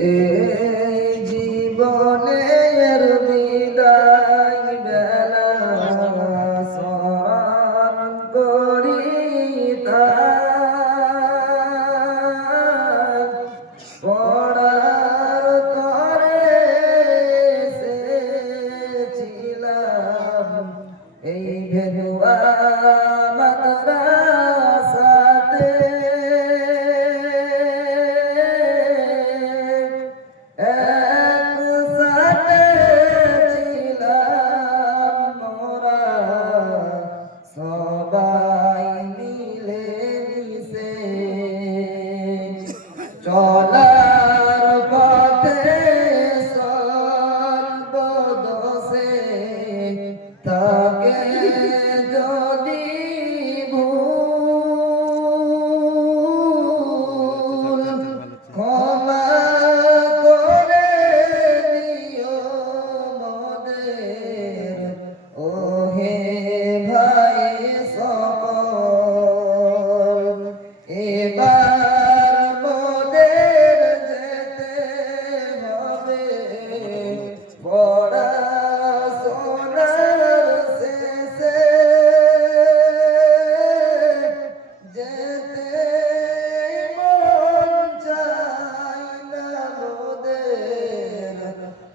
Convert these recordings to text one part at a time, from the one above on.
এ ভেদুয়া মাদ্রাসাতে একসাথে ছিলাম মোরা সবাই মিলে মিশে চলা the é.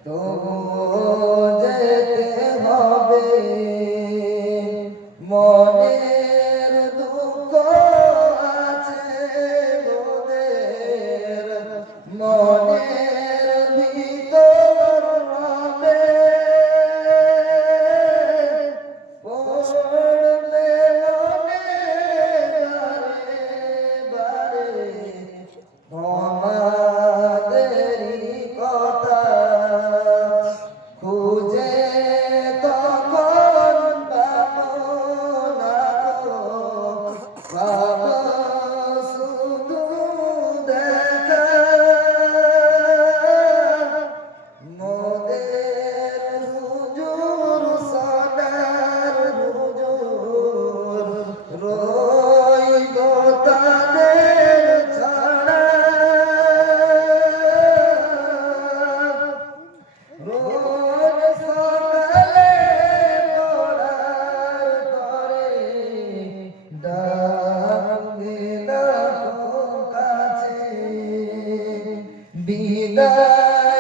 どうも দিদার